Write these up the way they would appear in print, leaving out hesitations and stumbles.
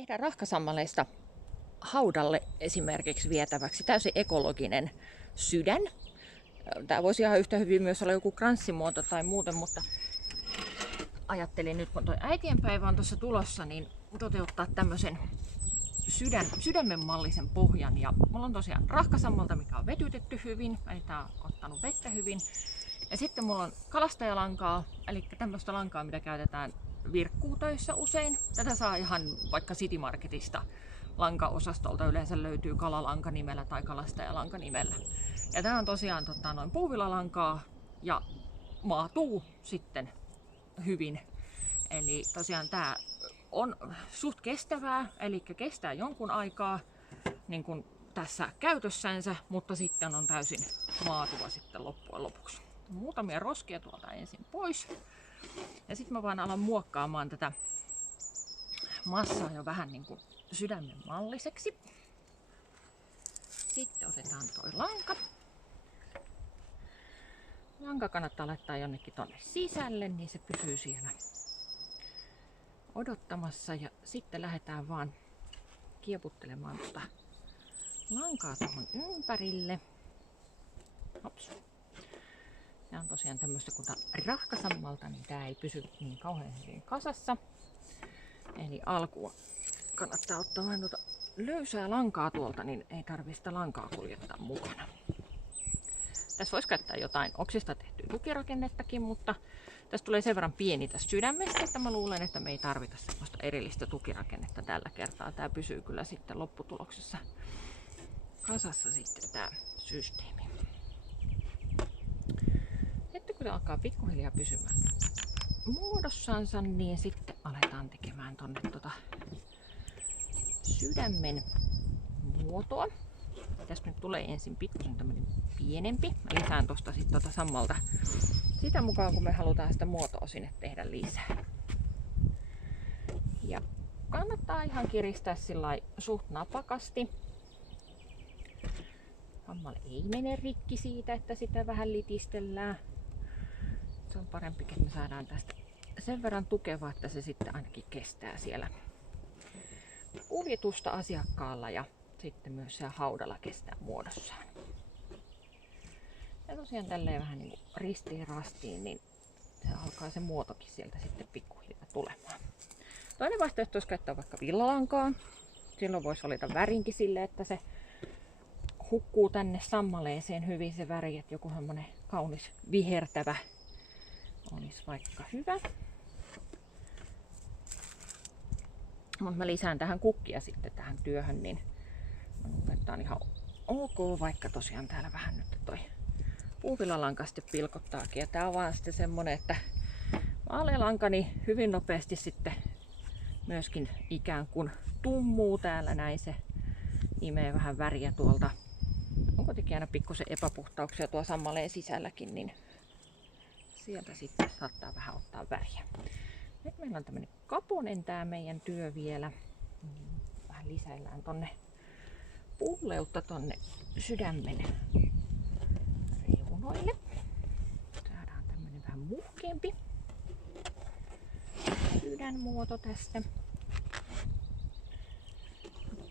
Tehdään rahkasammaleista haudalle esimerkiksi vietäväksi täysin ekologinen sydän. Tämä voisi ihan yhtä hyvin myös olla joku kranssimuoto tai muuten, mutta ajattelin nyt kun tuo äitienpäivä on tuossa tulossa, niin toteuttaa tämmöisen sydämen mallisen pohjan. Ja mulla on tosiaan rahkasammalta, mikä on vetytetty hyvin, eli tää on ottanut vettä hyvin. Ja sitten mulla on kalastajalankaa, eli tämmöistä lankaa, mitä käytetään virkkuutöissä usein. Tätä saa ihan vaikka City Marketista lankaosastolta, yleensä löytyy kalalanka nimellä tai kalastajalanka nimellä. Ja tää on tosiaan noin puuvillalankaa ja maatuu sitten hyvin. Eli tosiaan tää on suht kestävää, eli kestää jonkun aikaa niin kuin tässä käytössänsä, mutta sitten on täysin maatuva sitten loppujen lopuksi. Muutamia roskia tuolta ensin pois. Ja sitten mä vaan alan muokkaamaan tätä massaa jo vähän niin kuin sydämen malliseksi. Sitten otetaan toi lanka. Lanka kannattaa laittaa jonnekin tonne sisälle, niin se pysyy siellä odottamassa. Ja sitten lähdetään vaan kieputtelemaan tuota lankaa tuohon ympärille. Hops. Tämä on tosiaan tämmöistä, kun rahkasammalta, niin tämä ei pysy niin kauhean hyvin kasassa. Eli alkuun kannattaa ottaa vähän tuota löysää lankaa tuolta, niin ei tarvitse sitä lankaa kuljettaa mukana. Tässä voisi käyttää jotain oksista tehtyä tukirakennettakin, mutta tässä tulee sen verran pieni tästä sydämestä, että mä luulen, että me ei tarvita semmoista erillistä tukirakennetta tällä kertaa. Tämä pysyy kyllä sitten lopputuloksessa kasassa sitten tämä systeemi. Sitten kun se alkaa pikkuhiljaa pysymään muodossansa, niin sitten aletaan tekemään tonne sydämen muotoa. Tässä nyt tulee ensin pikkusen tämmönen pienempi. Mä lisään tosta sitten sammalta sitä mukaan, kun me halutaan sitä muotoa sinne tehdä lisää. Ja kannattaa ihan kiristää sillai suht napakasti. Sammal ei mene rikki siitä, että sitä vähän litistellään. Se on parempi, että me saadaan tästä sen verran tukevaa, että se sitten ainakin kestää siellä kuljetusta asiakkaalla ja sitten myös siellä haudalla kestää muodossaan. Ja tosiaan tälleen vähän niin kuin ristiin rastiin, niin se alkaa se muotokin sieltä sitten pikkuhiljaa tulemaan. Toinen vaihtoehto olisi käyttää vaikka villalankaa. Silloin voisi valita värinkin sille, että se hukkuu tänne sammaleeseen hyvin se väri, että joku semmonen kaunis vihertävä olisi vaikka hyvä. Mutta mä lisään tähän kukkia sitten tähän työhön, niin mä luulen, että on ihan ok, vaikka tosiaan täällä vähän nyt toi puuvillalanka sitten pilkottaakin. Ja tää on vaan sitten semmonen, että vaalealankani hyvin nopeasti sitten myöskin ikään kuin tummuu täällä näin, se imee vähän väriä tuolta. On kuitenkin aina pikkusen epäpuhtauksia tuo sammaleen sisälläkin, niin sieltä sitten saattaa vähän ottaa väriä. Nyt meillä on tämmönen kaponen tää meidän työ vielä. Vähän lisäillään tonne pulleutta tonne sydämen reunoille. Saadaan tämmönen vähän muhkeampi sydänmuoto tästä.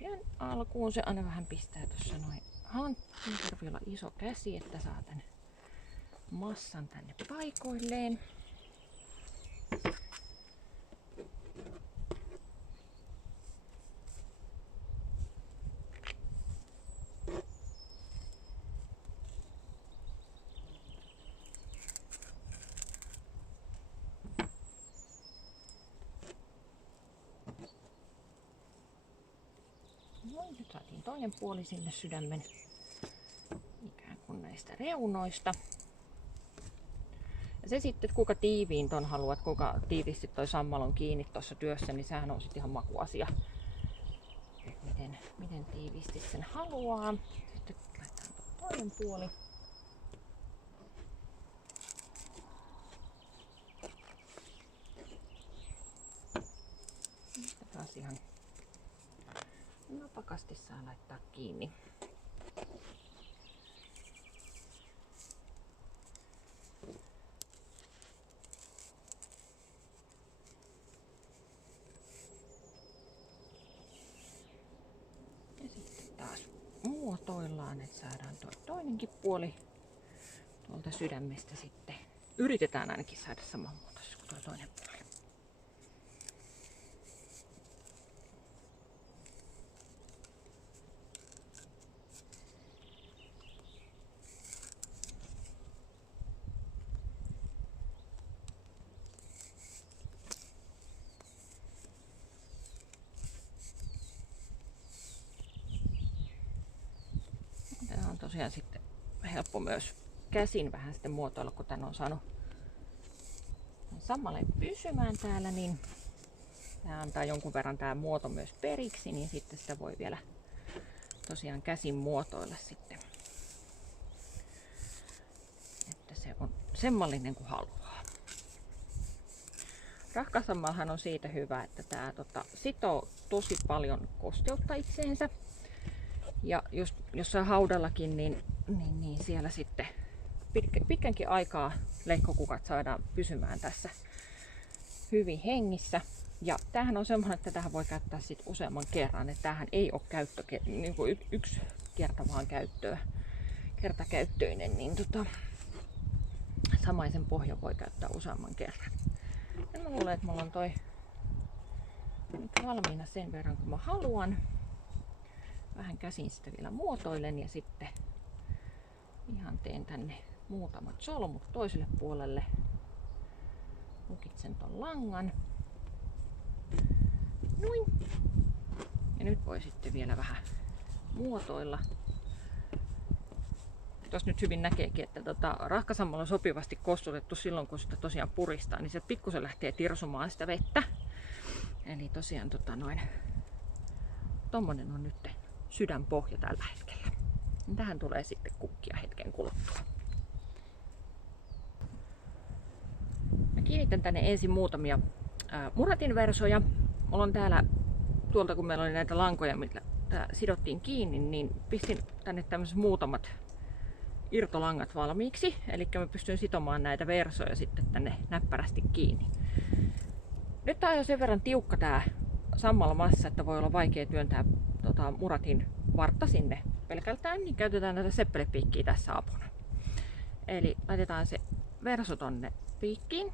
Ja alkuun se aina vähän pistää tuossa noin hanttiin. Tarvii olla iso käsi, että saa tän massan tänne paikoilleen. No, nyt saatiin toinen puoli sinne sydämen ikään kuin näistä reunoista. Ja se sitten, että kuinka tiiviin ton haluat, kuinka tiivisti toi sammal on kiinni tuossa työssä, niin sehän on sitten ihan makuasia. Miten tiivisti sen haluaa. Sitten laitetaan tuo toinen puoli. Sitten taas ihan napakasti saa laittaa kiinni. katsotaan, että saadaan tuo toinenkin puoli tuolta sydämestä sitten. Yritetään ainakin saada samanmuotoisesti kuin tuo toinen puoli. Tämä on tosiaan sitten helppo myös käsin vähän sitten muotoilla, kun tän on saanut sammalle pysymään täällä, niin tämä antaa jonkun verran tämä muoto myös periksi, niin sitten sitä voi vielä tosiaan käsin muotoilla sitten. Että se on semmallinen kuin haluaa. Rahkasammalhan on siitä hyvä, että tämä sitoo tosi paljon kosteutta itseensä. Ja just jossain haudallakin, niin siellä sitten pitkänkin aikaa leikkokukat saadaan pysymään tässä hyvin hengissä. Ja tämähän on semmoinen, että tähän voi käyttää sit useamman kerran. Että tämähän ei ole niin kuin yksi kerta vaan kertakäyttöinen, niin samaisen pohjan voi käyttää useamman kerran. Ja mä luulen, että mulla on toi nyt valmiina sen verran, kun mä haluan. Vähän käsin sitä vielä muotoilen ja sitten ihan teen tänne muutamat solmut toiselle puolelle. Lukitsen ton langan. Noin. Ja nyt voi sitten vielä vähän muotoilla. Tuossa nyt hyvin näkeekin, että rahkasammalla on sopivasti kostutettu silloin, kun sitä tosiaan puristaa, niin se pikkusen lähtee tirsumaan sitä vettä. Eli tosiaan tommonen on nyt sydänpohja tällä hetkellä. Tähän tulee sitten kukkia hetken kuluttua. Mä kiinnitän tänne ensin muutamia Muratin versoja. Mulla on täällä, tuolta kun meillä oli näitä lankoja, millä tää sidottiin kiinni, niin pistin tänne tämmöiset muutamat irtolangat valmiiksi. Eli mä pystyn sitomaan näitä versoja sitten tänne näppärästi kiinni. Nyt tää on jo sen verran tiukka tää sammalmassa, että voi olla vaikea työntää Muratin vartta sinne pelkältään, niin käytetään näitä seppelepiikkiä tässä apuna. Eli laitetaan se verso tonne piikkiin.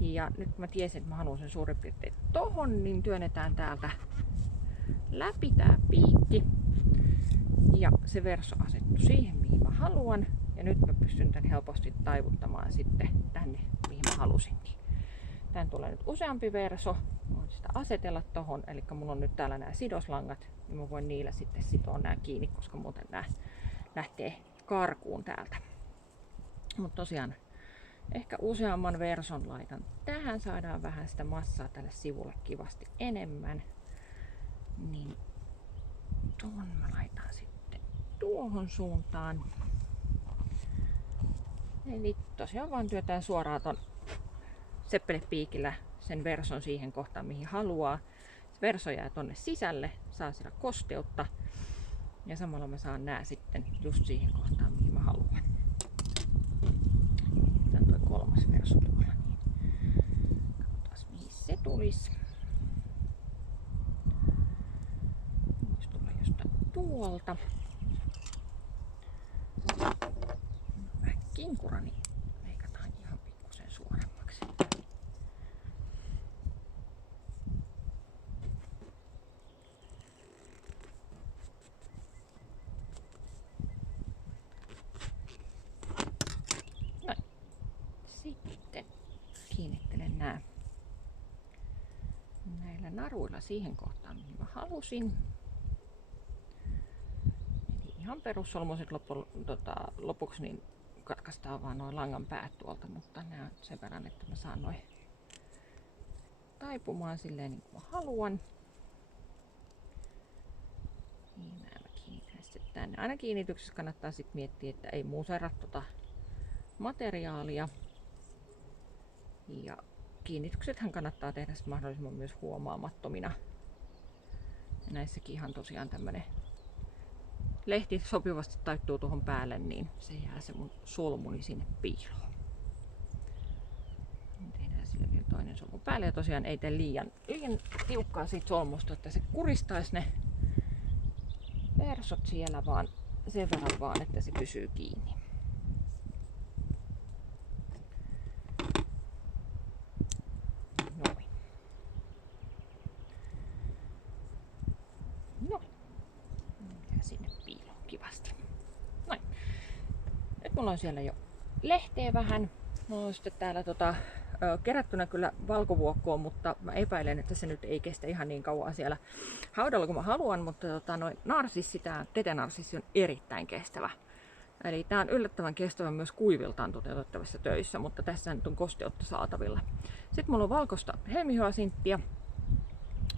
Ja nyt kun mä tiesin, että mä haluan sen suurin piirtein tohon, niin työnnetään täältä läpi tää piikki. Ja se verso asettuu siihen, mihin mä haluan. Ja nyt mä pystyn tän helposti taivuttamaan sitten tänne, mihin mä halusin. Tän tulee nyt useampi verso. Voin sitä asetella tohon, eli mulla on nyt täällä nämä sidoslangat, niin mä voin niillä sitten sitoa nämä kiinni, koska muuten nämä lähtee karkuun täältä. Mutta tosiaan ehkä useamman verson laitan tähän, saadaan vähän sitä massaa tälle sivulle kivasti enemmän. Niin tuon mä laitan sitten tuohon suuntaan. Eli tosiaan vaan työtään suoraan ton seppelepiikillä sen verson siihen kohtaan, mihin haluaa. Se verso jää tonne sisälle, saa sitä kosteutta ja samalla mä saan nää sitten just siihen kohtaan, mihin mä haluan. Tää on toi kolmas verso tuolla. Katsotaan, mihin se tulisi. Voisi tulla jostain tuolta. Vähän kinkura, niin leikataan ihan pikkusen suoremmaksi. Kiinnittelen näillä naruilla siihen kohtaan, mihin mä halusin. Eli ihan perussolmuiset lopuksi niin katkaistaan vaan noin langan päät tuolta, mutta nämä sen verran, että mä saan noin taipumaan silleen niin kuin mä haluan. Niin mä kiinnitän sitten tänne. Aina kiinnityksessä kannattaa sitten miettiä, että ei muuserra materiaalia. Ja kiinnityksethän kannattaa tehdä mahdollisimman myös huomaamattomina. Ja näissäkin ihan tosiaan tämmönen lehti sopivasti taittuu tuohon päälle, niin se jää se mun solmuni sinne piiloon. Tehdään sille vielä toinen solmu päälle ja tosiaan ei tee liian tiukkaa siitä solmusta, että se kuristaisi ne versot siellä, vaan sen verran vaan, että se pysyy kiinni. Noin. Noin. Ja sinne piiloon kivasti. Noin. Nyt mulla on siellä jo lehteä vähän. Mulla on sitten täällä kerättynä kyllä valkovuokkoa, mutta mä epäilen, että se nyt ei kestä ihan niin kauan siellä haudalla kuin mä haluan, mutta narsissi, tää tetenarsissi on erittäin kestävä. Eli tää on yllättävän kestävä myös kuiviltaan toteutettavissa töissä, mutta tässä nyt on kosteutta saatavilla. Sitten mulla on valkoista helmihyasinttia.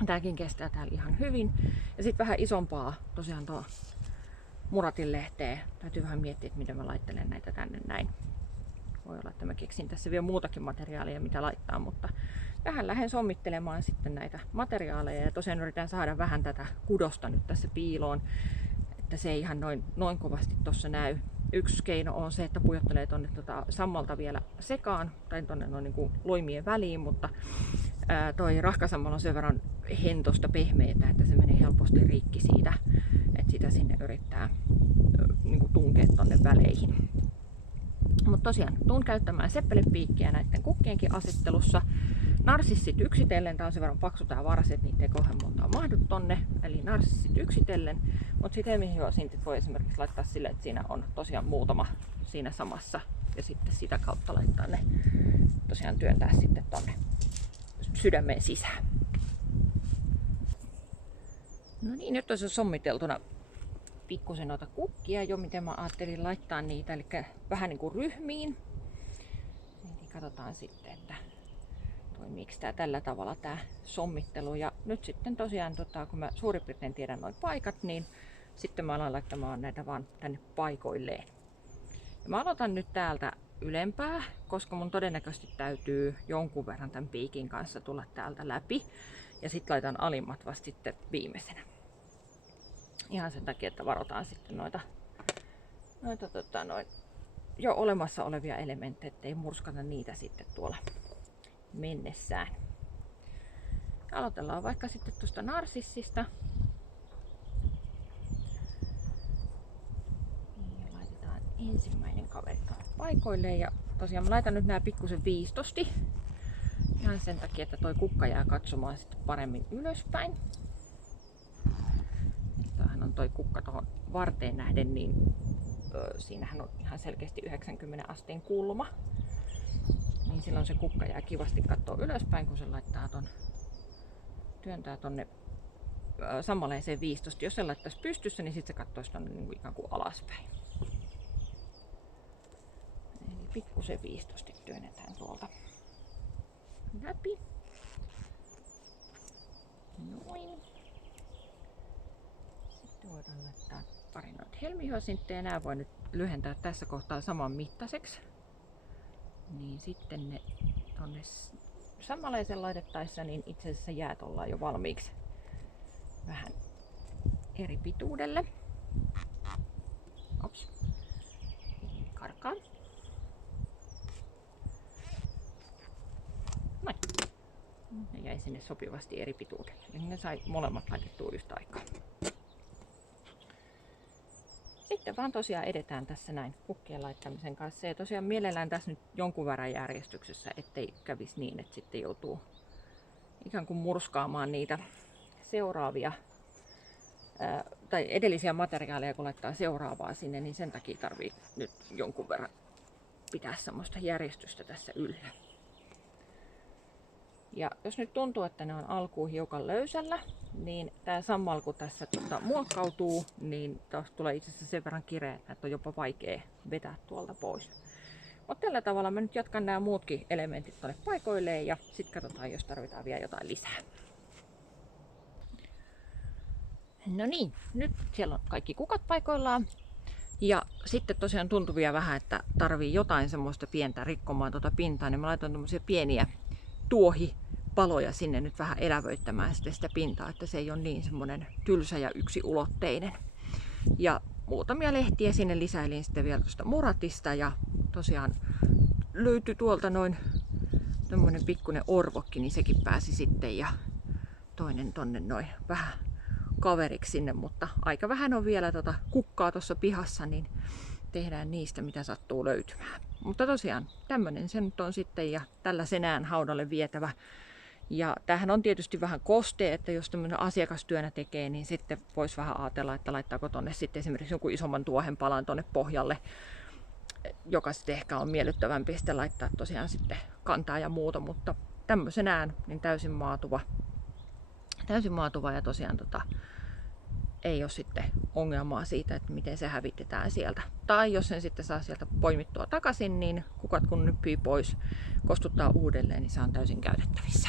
Tääkin kestää täällä ihan hyvin. Ja sitten vähän isompaa tosiaan tuo muratin lehteä. Täytyy vähän miettiä, että miten mä laittelen näitä tänne näin. Voi olla, että mä keksin tässä vielä muutakin materiaalia, mitä laittaa, mutta vähän lähden sommittelemaan sitten näitä materiaaleja. Ja tosiaan yritän saada vähän tätä kudosta nyt tässä piiloon, että se ei ihan noin kovasti tuossa näy. Yksi keino on se, että pujottelee tuonne sammalta vielä sekaan tai tuonne niin kuin loimien väliin, mutta toi rahkasammalo on sen verran hentosta pehmeitä, että se menee helposti rikki siitä, että sitä sinne yrittää niin kuin tunkea tuonne väleihin. Mutta tosiaan tuun käyttämään seppelepiikkiä näiden kukkienkin asettelussa. Narsissit yksitellen, tää on sen verran paksu tää varsi, että niitä ei kauhean montaa mahdu tonne. Eli narsissit yksitellen, mutta sitten helmihyasintit voi esimerkiksi laittaa sille, että siinä on tosiaan muutama siinä samassa. Ja sitten sitä kautta laittaa ne, tosiaan työntää sitten tonne sydämen sisään. No niin, nyt on se sommiteltuna pikkusen noita kukkia jo, miten mä ajattelin laittaa niitä, eli vähän niin kuin ryhmiin. Eli katsotaan sitten, että toimiiko tää tällä tavalla tää sommittelu. Ja nyt sitten tosiaan, kun mä suurin piirtein tiedän noin paikat, niin sitten mä alan laittamaan näitä vaan tänne paikoilleen. Ja mä aloitan nyt täältä ylempää, koska mun todennäköisesti täytyy jonkun verran tämän piikin kanssa tulla täältä läpi. Ja sitten laitan alimmat vasta sitten viimeisenä. Ihan sen takia, että varotaan sitten noita jo olemassa olevia elementtejä, ettei murskata niitä sitten tuolla mennessään. Aloitellaan vaikka sitten tuosta narsissista. Ja laitetaan ensimmäinen kaveri paikoilleen. Ja tosiaan mä laitan nyt nää pikkusen viistosti. Ihan sen takia, että toi kukka jää katsomaan sitten paremmin ylöspäin. Tämähän on toi kukka tuohon varteen nähden, niin siinähän on ihan selkeästi 90 asteen kulma. Niin silloin se kukka jää kivasti katsoa ylöspäin, kun se laittaa työntää tonne sammaleeseen viistosti. Jos se laittaisi pystyssä, niin sitten se katsoisi tonne niin kuin ikään kuin alaspäin. Eli pikkusen viistosti työnnetään tuolta läpi. Noin. Sitten voidaan laittaa pari noita helmihyasintteja. Nämä voi nyt lyhentää tässä kohtaa saman mittaiseksi. Niin sitten ne tonne sammaleeseen laitettaessa, niin itse asiassa jäät ollaan jo valmiiksi vähän eri pituudelle. Ops. Karkaan. Noin. Ne jäi sinne sopivasti eri pituudelle. Eli ne sai molemmat laitettua yhtä aikaa. Sitten vaan tosiaan edetään tässä näin kukkien laittamisen kanssa. Ja tosiaan mielellään tässä nyt jonkun verran järjestyksessä, ettei kävisi niin, että sitten joutuu ikään kuin murskaamaan niitä seuraavia tai edellisiä materiaaleja, kun laittaa seuraavaa sinne, niin sen takia tarvii nyt jonkun verran pitää semmoista järjestystä tässä yllä. Ja jos nyt tuntuu, että ne on alkuun hiukan löysällä, niin tämä sammal kun tässä muokkautuu, niin taas tulee itse asiassa sen verran kireä, että on jopa vaikea vetää tuolta pois. Mutta tällä tavalla mä nyt jatkan nämä muutkin elementit tuonne paikoilleen ja sitten katsotaan, jos tarvitaan vielä jotain lisää. No niin, nyt siellä on kaikki kukat paikoillaan. Ja sitten tosiaan tuntui vielä vähän, että tarvii jotain semmoista pientä rikkomaan tuota pintaa, niin mä laitan tämmöisiä pieniä tuohipaloja sinne nyt vähän elävöittämään sitä pintaa, että se ei ole niin semmoinen tylsä ja yksiulotteinen. Ja muutamia lehtiä sinne lisäilin sitten vielä tuosta muratista ja tosiaan löytyi tuolta noin tämmöinen pikkuinen orvokki, niin sekin pääsi sitten ja toinen tonne noin vähän kaveriksi sinne, mutta aika vähän on vielä kukkaa tuossa pihassa, niin tehdään niistä mitä sattuu löytymään. Mutta tosiaan tämmönen se nyt on sitten ja tällä senään haudalle vietävä. Ja tämähän on tietysti vähän koste, että jos tämmöinen asiakastyönä tekee, niin sitten voisi vähän ajatella, että laittaako tonne sitten esimerkiksi jonkun isomman tuohenpalan tonne pohjalle, joka sitten ehkä on miellyttävämpi sitten laittaa tosiaan sitten kantaa ja muuta, mutta tämmöisenään niin täysin maatuva ja tosiaan ei ole sitten ongelmaa siitä, että miten se hävitetään sieltä. Tai jos sen sitten saa sieltä poimittua takaisin, niin kukat kun nyppii pois, kostuttaa uudelleen, niin se on täysin käytettävissä.